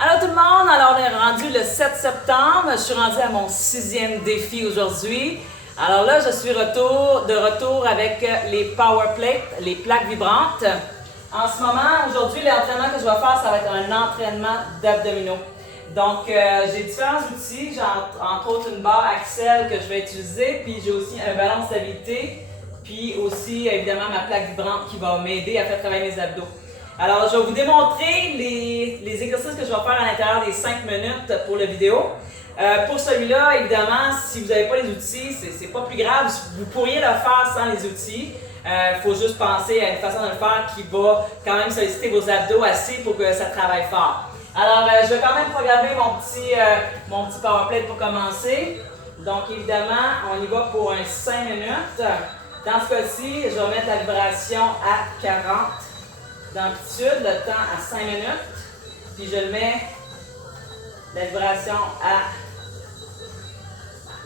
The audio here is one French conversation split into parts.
Allô tout le monde, alors on est rendu le 7 septembre, je suis rendue à mon 6e défi aujourd'hui. Alors là, je suis de retour avec les Power Plates, les plaques vibrantes. En ce moment, aujourd'hui, l'entraînement que je vais faire, ça va être un entraînement d'abdominaux. Donc, j'ai différents outils, j'ai entre autres une barre Axel que je vais utiliser, puis j'ai aussi un ballon de stabilité, puis aussi évidemment ma plaque vibrante qui va m'aider à faire travailler mes abdos. Alors, je vais vous démontrer les exercices que je vais faire à l'intérieur des 5 minutes pour la vidéo. Pour celui-là, évidemment, si vous n'avez pas les outils, c'est pas plus grave. Vous pourriez le faire sans les outils. Il faut juste penser à une façon de le faire qui va quand même solliciter vos abdos assez pour que ça travaille fort. Alors, je vais quand même programmer mon petit powerplate pour commencer. Donc, évidemment, on y va pour un 5 minutes. Dans ce cas-ci, je vais mettre la vibration à 40 d'amplitude, le temps à 5 minutes. Puis, je le mets, la vibration à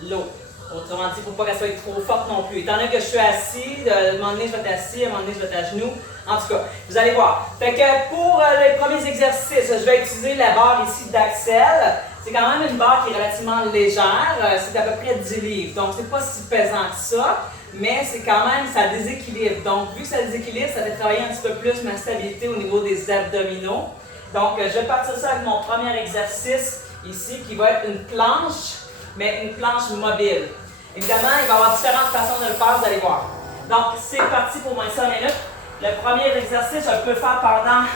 l'eau. Autrement dit, il ne faut pas qu'elle soit trop forte non plus. Étant donné que je suis assis, à un moment donné, je vais être assis, à un moment donné, je vais être à genoux. En tout cas, vous allez voir. Fait que pour les premiers exercices, je vais utiliser la barre ici d'Axel. C'est quand même une barre qui est relativement légère. C'est à peu près 10 livres. Donc, c'est pas si pesant que ça. Mais c'est quand même, ça déséquilibre. Donc, vu que ça déséquilibre, ça fait travailler un petit peu plus ma stabilité au niveau des abdominaux. Donc, je vais partir ça avec mon premier exercice ici, qui va être une planche, mais une planche mobile. Évidemment, il va y avoir différentes façons de le faire, vous allez voir. Donc, c'est parti pour moins 5 minutes. Le premier exercice, je peux le faire pendant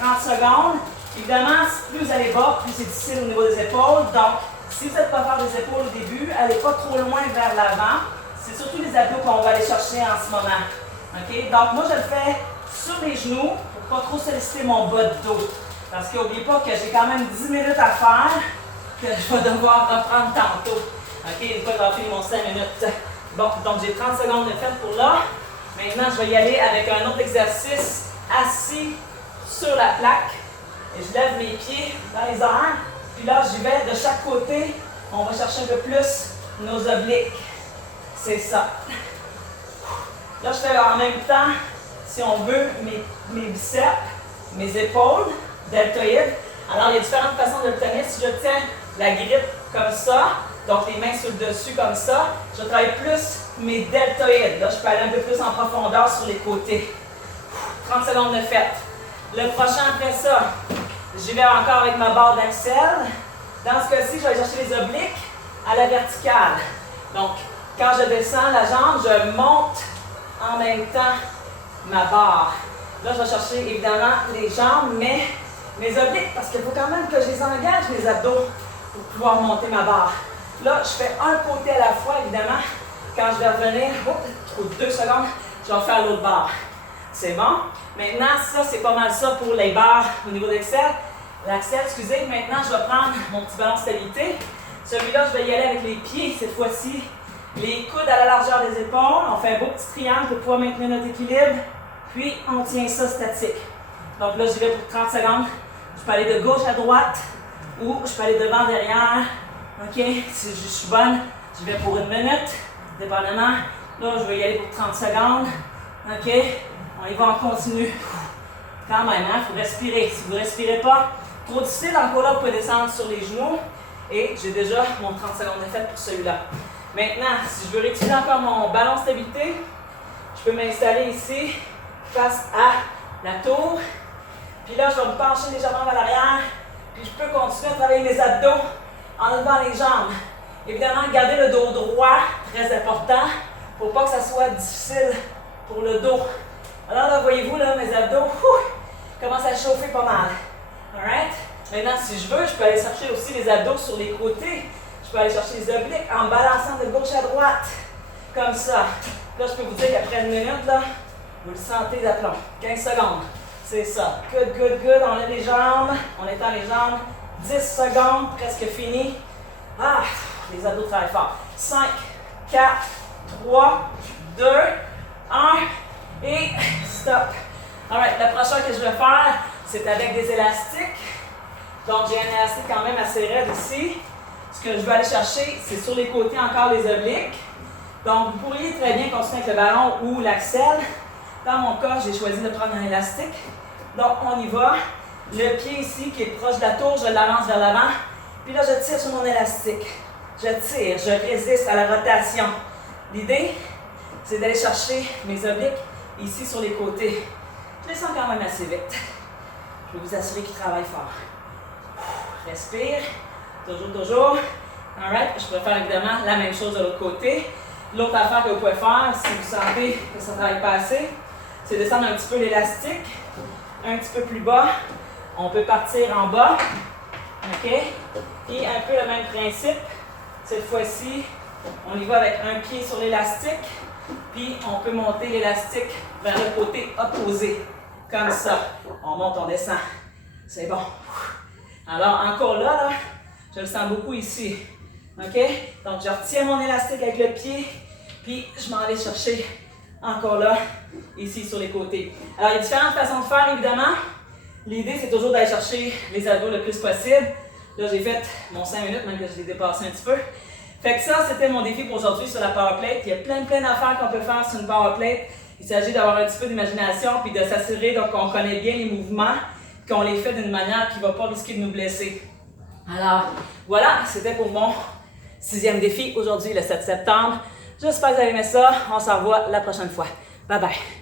30 secondes. Évidemment, plus vous allez bas, plus c'est difficile au niveau des épaules. Donc, si vous n'êtes pas faire des épaules au début, allez pas trop loin vers l'avant. C'est surtout les abdos qu'on va aller chercher en ce moment. Okay? Donc, moi, je le fais sur les genoux pour ne pas trop solliciter mon bas de dos. Parce qu'oubliez pas que j'ai quand même 10 minutes à faire que je vais devoir reprendre tantôt. OK, une fois que j'ai fini mon 5 minutes. Bon, donc j'ai 30 secondes de fait pour là. Maintenant, je vais y aller avec un autre exercice assis sur la plaque. Et je lève mes pieds dans les airs. Puis là, j'y vais de chaque côté. On va chercher un peu plus nos obliques. C'est ça. Là, je fais en même temps, si on veut, mes biceps, mes épaules, deltoïdes. Alors, il y a différentes façons de le tenir. Si je tiens la grippe comme ça, donc les mains sur le dessus comme ça, je travaille plus mes deltoïdes. Là, je peux aller un peu plus en profondeur sur les côtés. 30 secondes de fête. Le prochain après ça, j'y vais encore avec ma barre d'Axel. Dans ce cas-ci, je vais aller chercher les obliques à la verticale. Donc, quand je descends la jambe, je monte en même temps ma barre. Là, je vais chercher évidemment les jambes, mais mes obliques, parce qu'il faut quand même que je les engage, mes abdos, pour pouvoir monter ma barre. Là, je fais un côté à la fois, évidemment. Quand je vais revenir, trop 2 secondes, je vais faire l'autre barre. C'est bon? Maintenant, ça, c'est pas mal ça pour les barres au niveau l'Axel, excusez. Maintenant, je vais prendre mon petit ballon de stabilité. Celui-là, je vais y aller avec les pieds cette fois-ci. Les coudes à la largeur des épaules. On fait un beau petit triangle pour pouvoir maintenir notre équilibre. Puis, on tient ça statique. Donc là, j'y vais pour 30 secondes. Je peux aller de gauche à droite ou je peux aller devant, derrière. OK? Si je suis bonne, j'y vais pour 1 minute, dépendamment. Là, je vais y aller pour 30 secondes. OK? On y va en continu. Quand même, il faut respirer. Si vous ne respirez pas, trop difficile, encore là, vous pouvez descendre sur les genoux. Et j'ai déjà mon 30 secondes de fait pour celui-là. Maintenant, si je veux réutiliser encore mon ballon de stabilité, je peux m'installer ici, face à la tour. Puis là, je vais me pencher légèrement vers l'arrière. Puis je peux continuer à travailler mes abdos en levant les jambes. Évidemment, gardez le dos droit, très important, pour pas que ça soit difficile pour le dos. Alors là, voyez-vous, là, mes abdos commencent à chauffer pas mal. Alright? Maintenant, si je veux, je peux aller chercher aussi les abdos sur les côtés. Je peux aller chercher les obliques en balançant de gauche à droite. Comme ça. Là, je peux vous dire qu'après 1 minute, là, vous le sentez d'aplomb. 15 secondes. C'est ça. Good, good, good. On lève les jambes. On étend les jambes. 10 secondes. Presque fini. Ah, les abdos travaillent fort. 5, 4, 3, 2, 1 et stop. Alright, le prochain que je vais faire, c'est avec des élastiques. Donc, j'ai un élastique quand même assez raide ici. Ce que je vais aller chercher, c'est sur les côtés encore les obliques. Donc, vous pourriez très bien continuer avec le ballon ou l'Axel. Dans mon cas, j'ai choisi de prendre un élastique. Donc, on y va. Le pied ici qui est proche de la tour, je l'avance vers l'avant. Puis là, je tire sur mon élastique. Je tire, je résiste à la rotation. L'idée, c'est d'aller chercher mes obliques ici sur les côtés. Je descends quand même assez vite. Je vais vous assurer qu'il travaille fort. Respire. Toujours. Alright, je pourrais faire évidemment la même chose de l'autre côté. L'autre affaire que vous pouvez faire, si vous sentez que ça ne travaille pas assez, c'est descendre un petit peu l'élastique, un petit peu plus bas. On peut partir en bas. OK? Puis un peu le même principe. Cette fois-ci, on y va avec un pied sur l'élastique, puis on peut monter l'élastique vers le côté opposé. Comme ça. On monte, on descend. C'est bon. Alors, encore là, je le sens beaucoup ici. OK? Donc, je retiens mon élastique avec le pied, puis je m'en vais chercher encore là, ici sur les côtés. Alors, il y a différentes façons de faire, évidemment. L'idée, c'est toujours d'aller chercher les abdos le plus possible. Là, j'ai fait mon 5 minutes, même que je l'ai dépassé un petit peu. Fait que ça, c'était mon défi pour aujourd'hui sur la power plate. Il y a plein d'affaires qu'on peut faire sur une power plate. Il s'agit d'avoir un petit peu d'imagination puis de s'assurer qu'on connaît bien les mouvements, qu'on les fait d'une manière qui ne va pas risquer de nous blesser. Alors, voilà, c'était pour mon 6e défi aujourd'hui, le 7 septembre. J'espère que vous avez aimé ça. On se revoit la prochaine fois. Bye bye!